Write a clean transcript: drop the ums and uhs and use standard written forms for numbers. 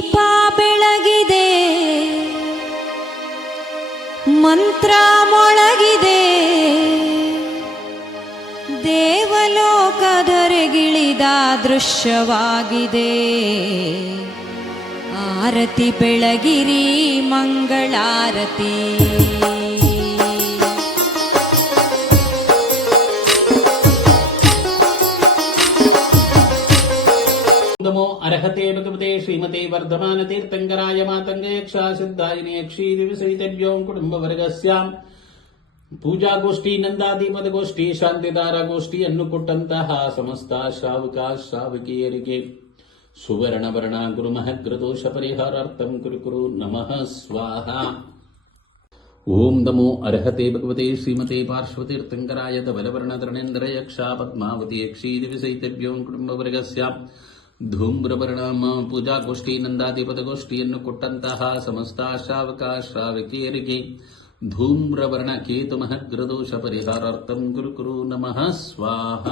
ದೀಪ ಬೆಳಗಿದೆ, ಮಂತ್ರ ಮೊಳಗಿದೆ, ದೇವಲೋಕದರೆಗಿಳಿದ ದೃಶ್ಯವಾಗಿದೆ. ಆರತಿ ಬೆಳಗಿರಿ ಮಂಗಳಾರತಿ. ನಮೋ ಅರ್ಹತೆ ಭಗವತೆ ಶ್ರೀಮತೆ ವರ್ಧಮಾನ ತೀರ್ಥಂಕರಾಯ ಮಾತಂಗೇ ಯಕ್ಷಾ ಸಿದ್ಧಾಯಿನಿ ಯಕ್ಷೀ ದಿವಿಸೈತಭ್ಯೋ ಕುಟುಂಬವರ್ಗಸ್ಯಾಂ ಪೂಜಾಗೋಷ್ಠಿ, ನಂದಾದೀಪದ ಗೋಷ್ಠಿ, ಶಾಂತಿದಾರ ಗೋಷ್ಠಿಯನ್ನು ಕೊಟ್ಟಂತಹ ಸಮಸ್ತ ಶ್ರಾವಕ ಶ್ರಾವಕಿಯರಿಗೆ ಸುವರ್ಣವರ್ಣ ಗುರುಮಹಗ್ರದೋಷ ಪರಿಹಾರಾರ್ಥಂ ಕುರುಕುರು ನಮಃ ಸ್ವಾಹ. ಓಂ ನಮೋ ಅರ್ಹತೆ ಭಗವತೆ ಶ್ರೀಮತೆ ಪಾರ್ಶ್ವತೀರ್ಥಂಕರಾಯ ಧವಲವರ್ಣಧರಣೇಂದ್ರ ಯಕ್ಷಾ ಪದ್ಮಾವತಿ ಯಕ್ಷೀ ದಿವಿಸೈತಭ್ಯೋ ಕುಟುಂಬವರ್ಗಸ್ಯಾಂ ಧೂಮ್ರವರ್ಣ ಪೂಜಾಗೋಷ್ಠಿ, ನಂದಾದೀಪದ ಗೋಷ್ಠಿಯನ್ನು ಕೊಟ್ಟಂತಹ ಸಮಸ್ತ ಶ್ರಾವಕ ಶ್ರಾವಕಿಯರಿಗೆ ಧೂಮ್ರವರ್ಣ ಕೇತು ಮಹಗ್ರದೋಷ ಪರಿಹಾರಾರ್ಥಂ ಕುರುಕುರು ನಮಃ ಸ್ವಾಹ.